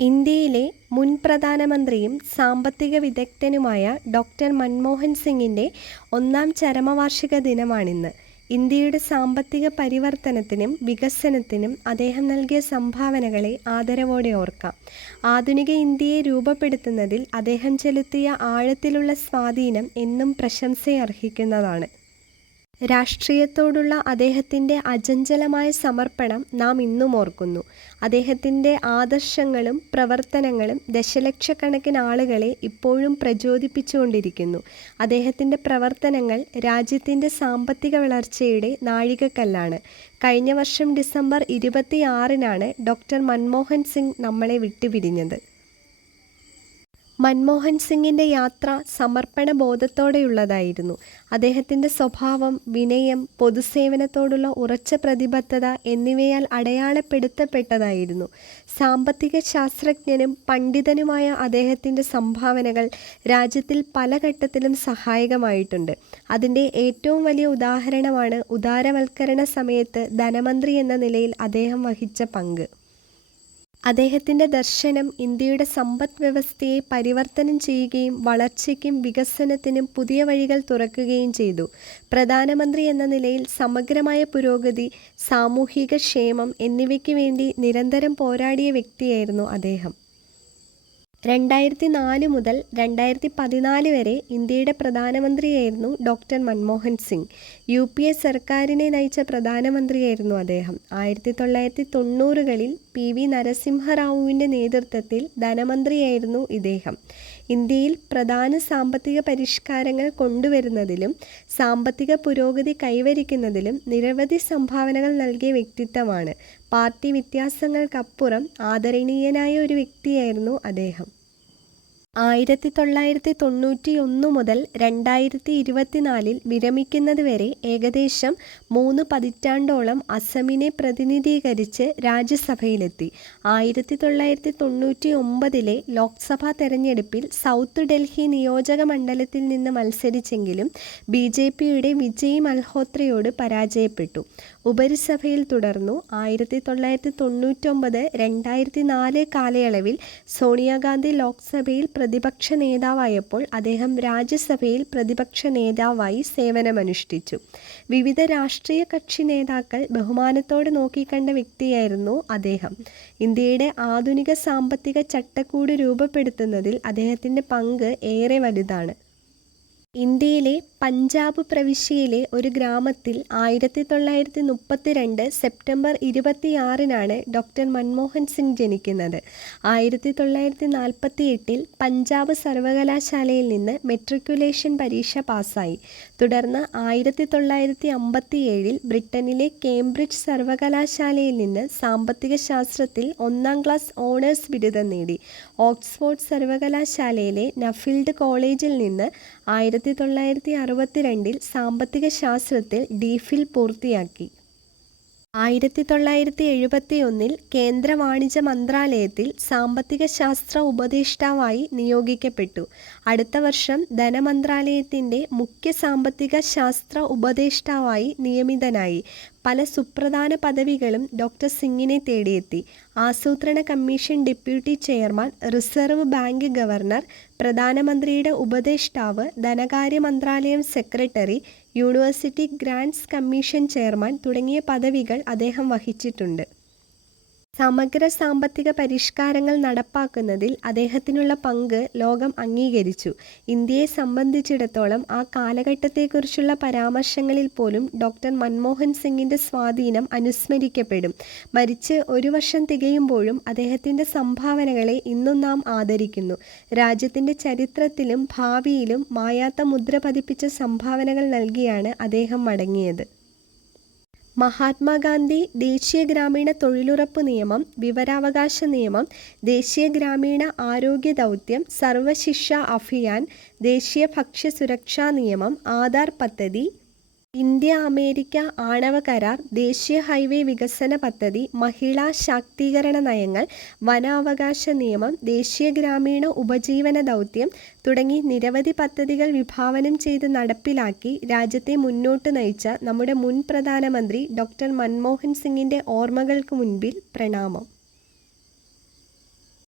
ഇന്ത്യയിലെ മുൻ പ്രധാനമന്ത്രിയും സാമ്പത്തിക വിദഗ്ധനുമായ ഡോക്ടർ മൻമോഹൻ സിംഗിന്റെ ഒന്നാം ചരമവാർഷിക ദിനമാണിന്ന്. ഇന്ത്യയുടെ സാമ്പത്തിക പരിവർത്തനത്തിനും വികസനത്തിനും അദ്ദേഹം നൽകിയ സംഭാവനകളെ ആദരവോടെ ഓർക്കാം. ആധുനിക ഇന്ത്യയെ രൂപപ്പെടുത്തുന്നതിൽ അദ്ദേഹം ചെലുത്തിയ ആഴത്തിലുള്ള സ്വാധീനം എന്നും പ്രശംസയർഹിക്കുന്നതാണ്. രാഷ്ട്രീയത്തോടുള്ള അദ്ദേഹത്തിന്റെ അചഞ്ചലമായ സമർപ്പണം നാം ഇന്നും ഓർക്കുന്നു. അദ്ദേഹത്തിന്റെ ആദർശങ്ങളും പ്രവർത്തനങ്ങളും ദശലക്ഷക്കണക്കിന് ആളുകളെ ഇപ്പോഴും പ്രചോദിപ്പിച്ചുകൊണ്ടിരിക്കുന്നു. അദ്ദേഹത്തിന്റെ പ്രവർത്തനങ്ങൾ രാജ്യത്തിന്റെ സാമ്പത്തിക വളർച്ചയുടെ നാഴികക്കല്ലാണ്. കഴിഞ്ഞ വർഷം ഡിസംബർ ഇരുപത്തിയാറിനാണ് ഡോക്ടർ മൻമോഹൻ സിംഗ് നമ്മളെ വിട്ടുപിരിഞ്ഞത്. മൻമോഹൻ സിംഗിന്റെ യാത്ര സമർപ്പണ ബോധത്തോടെയുള്ളതായിരുന്നു അദ്ദേഹത്തിന്റെ സ്വഭാവം, വിനയം, പൊതുസേവനത്തോടുള്ള ഉറച്ച പ്രതിബദ്ധത എന്നിവയാൽ അടയാളപ്പെടുത്തപ്പെട്ടതായിരുന്നു. സാമ്പത്തിക ശാസ്ത്രജ്ഞനും പണ്ഡിതനുമായ അദ്ദേഹത്തിന്റെ സംഭാവനകൾ രാജ്യത്തിൽ പല ഘട്ടത്തിലും സഹായകമായിട്ടുണ്ട്. അതിന്റെ ഏറ്റവും വലിയ ഉദാഹരണമാണ് ഉദാരവൽക്കരണ സമയത്ത് ധനമന്ത്രി എന്ന നിലയിൽ അദ്ദേഹം വഹിച്ച പങ്ക്. അദ്ദേഹത്തിന്റെ ദർശനം ഇന്ത്യയുടെ സമ്പദ് വ്യവസ്ഥയെ പരിവർത്തനം ചെയ്യുകയും വളർച്ചയ്ക്കും വികസനത്തിനും പുതിയ വഴികൾ തുറക്കുകയും ചെയ്തു. പ്രധാനമന്ത്രി എന്ന നിലയിൽ സമഗ്രമായ പുരോഗതി, സാമൂഹിക ക്ഷേമം എന്നിവയ്ക്ക് വേണ്ടി നിരന്തരം പോരാടിയ വ്യക്തിയായിരുന്നു അദ്ദേഹം. രണ്ടായിരത്തിനാല് മുതൽ രണ്ടായിരത്തി പതിനാല് വരെ ഇന്ത്യയുടെ പ്രധാനമന്ത്രിയായിരുന്നു doctor Manmohan Singh. U. P. A സർക്കാരിനെ നയിച്ച പ്രധാനമന്ത്രിയായിരുന്നു അദ്ദേഹം. ആയിരത്തി തൊള്ളായിരത്തി തൊണ്ണൂറുകളിൽ പി. വി. നരസിംഹറാവുവിന്റെ നേതൃത്വത്തിൽ ധനമന്ത്രിയായിരുന്നു ഇദ്ദേഹം. ഇന്ത്യയിൽ പ്രധാന സാമ്പത്തിക പരിഷ്കാരങ്ങൾ കൊണ്ടുവരുന്നതിലും സാമ്പത്തിക പുരോഗതി കൈവരിക്കുന്നതിലും നിരവധി സംഭാവനകൾ നൽകിയ വ്യക്തിത്വമാണ്. പാർട്ടി വ്യത്യാസങ്ങൾക്കപ്പുറം ആദരണീയനായ ഒരു വ്യക്തിയായിരുന്നു അദ്ദേഹം. ആയിരത്തിതൊള്ളായിരത്തി തൊണ്ണൂറ്റിയൊന്ന് മുതൽ രണ്ടായിരത്തി ഇരുപത്തിനാലിൽ വിരമിക്കുന്നതുവരെ ഏകദേശം മൂന്ന് പതിറ്റാണ്ടോളം അസമിനെ പ്രതിനിധീകരിച്ച് രാജ്യസഭയിലെത്തി. ആയിരത്തി തൊള്ളായിരത്തി തൊണ്ണൂറ്റി ഒമ്പതിലെ ലോക്സഭാ തെരഞ്ഞെടുപ്പിൽ സൗത്ത് ഡൽഹി നിയോജക മണ്ഡലത്തിൽ നിന്ന് മത്സരിച്ചെങ്കിലും ബി ജെ പിയുടെ വിജയ് മൽഹോത്രയോട് പരാജയപ്പെട്ടു. ഉപരിസഭയിൽ തുടർന്നു. ആയിരത്തി തൊള്ളായിരത്തി തൊണ്ണൂറ്റൊമ്പത് രണ്ടായിരത്തിനാല് കാലയളവിൽ സോണിയാഗാന്ധി ലോക്സഭയിൽ പ്രതിപക്ഷ നേതാവായപ്പോൾ അദ്ദേഹം രാജ്യസഭയിൽ പ്രതിപക്ഷ നേതാവായി സേവനമനുഷ്ഠിച്ചു. വിവിധ രാഷ്ട്രീയ കക്ഷി നേതാക്കൾ ബഹുമാനത്തോടെ നോക്കിക്കണ്ട വ്യക്തിയായിരുന്നു അദ്ദേഹം. ഇന്ത്യയുടെ ആധുനിക സാമ്പത്തിക ചട്ടക്കൂട് രൂപപ്പെടുത്തുന്നതിൽ അദ്ദേഹത്തിന്റെ പങ്ക് ഏറെ വലുതാണ്. ഇന്ത്യയിലെ പഞ്ചാബ് പ്രവിശ്യയിലെ ഒരു ഗ്രാമത്തിൽ ആയിരത്തി തൊള്ളായിരത്തി മുപ്പത്തിരണ്ട് സെപ്റ്റംബർ ഇരുപത്തിയാറിനാണ് ഡോക്ടർ മൻമോഹൻ സിംഗ് ജനിക്കുന്നത്. ആയിരത്തി ആയിരത്തിതൊള്ളായിരത്തി നാൽപ്പത്തിയെട്ടിൽ പഞ്ചാബ് സർവകലാശാലയിൽ നിന്ന് മെട്രിക്കുലേഷൻ പരീക്ഷ പാസായി. തുടർന്ന് ആയിരത്തി തൊള്ളായിരത്തി അമ്പത്തി ഏഴിൽ ബ്രിട്ടനിലെ കേംബ്രിഡ്ജ് സർവകലാശാലയിൽ നിന്ന് സാമ്പത്തിക ശാസ്ത്രത്തിൽ ഒന്നാം ക്ലാസ് ഓണേഴ്സ് ബിരുദം നേടി. ഓക്സ്ഫോർഡ് സർവകലാശാലയിലെ നഫീൽഡ് കോളേജിൽ നിന്ന് ആയിരത്തി തൊള്ളായിരത്തി അറുപത്തിരണ്ടിൽ സാമ്പത്തികശാസ്ത്രത്തിൽ ഡി. ഫിൽ പൂർത്തിയാക്കി. ആയിരത്തിതൊള്ളായിരത്തി എഴുപത്തിയൊന്നിൽ കേന്ദ്ര വാണിജ്യ മന്ത്രാലയത്തിൽ സാമ്പത്തിക ശാസ്ത്ര ഉപദേഷ്ടാവായി നിയോഗിക്കപ്പെട്ടു. അടുത്ത വർഷം ധനമന്ത്രാലയത്തിന്റെ മുഖ്യ സാമ്പത്തിക ശാസ്ത്ര ഉപദേഷ്ടാവായി നിയമിതനായി. പല സുപ്രധാന പദവികളും ഡോക്ടർ സിംഗിനെ തേടിയെത്തി. ആസൂത്രണ commission deputy chairman, reserve bank governor, പ്രധാനമന്ത്രിയുടെ ഉപദേഷ്ടാവ്, ധനകാര്യ മന്ത്രാലയം secretary, university grants commission chairman തുടങ്ങിയ പദവികൾ അദ്ദേഹം വഹിച്ചിട്ടുണ്ട്. സമഗ്ര സാമ്പത്തിക പരിഷ്കാരങ്ങൾ നടപ്പാക്കുന്നതിൽ അദ്ദേഹത്തിനുള്ള പങ്ക് ലോകം അംഗീകരിച്ചു. ഇന്ത്യയെ സംബന്ധിച്ചിടത്തോളം ആ കാലഘട്ടത്തെക്കുറിച്ചുള്ള പരാമർശങ്ങളിൽ പോലും ഡോക്ടർ മൻമോഹൻ സിംഗിന്റെ സ്വാധീനം അനുസ്മരിക്കപ്പെടും. മരിച്ച് ഒരു വർഷം തികയുമ്പോഴും അദ്ദേഹത്തിന്റെ സംഭാവനകളെ ഇന്നും നാം ആദരിക്കുന്നു. രാജ്യത്തിന്റെ ചരിത്രത്തിലും ഭാവിയിലും മായാത്ത മുദ്ര പതിപ്പിച്ച സംഭാവനകൾ നൽകിയാണ് അദ്ദേഹം മടങ്ങിയത്. മഹാത്മാഗാന്ധി ദേശീയ ഗ്രാമീണ തൊഴിലുറപ്പ് നിയമം, വിവരാവകാശ നിയമം, ദേശീയ ഗ്രാമീണ ആരോഗ്യ ദൗത്യം, സർവശിക്ഷ അഭിയാൻ, ദേശീയ ഭക്ഷ്യ സുരക്ഷാ നിയമം, ആധാർ പദ്ധതി, ഇന്ത്യ അമേരിക്ക ആണവ കരാർ, ദേശീയ ഹൈവേ വികസന പദ്ധതി, മഹിളാ ശാക്തീകരണ നയങ്ങൾ, വനാവകാശ നിയമം, ദേശീയ ഗ്രാമീണ ഉപജീവന ദൗത്യം തുടങ്ങി നിരവധി പദ്ധതികൾ വിഭാവനം ചെയ്ത് നടപ്പിലാക്കി രാജ്യത്തെ മുന്നോട്ട് നയിച്ച നമ്മുടെ മുൻ പ്രധാനമന്ത്രി ഡോക്ടർ മൻമോഹൻ സിംഗിന്റെ ഓർമ്മകൾക്ക് മുൻപിൽ പ്രണാമം.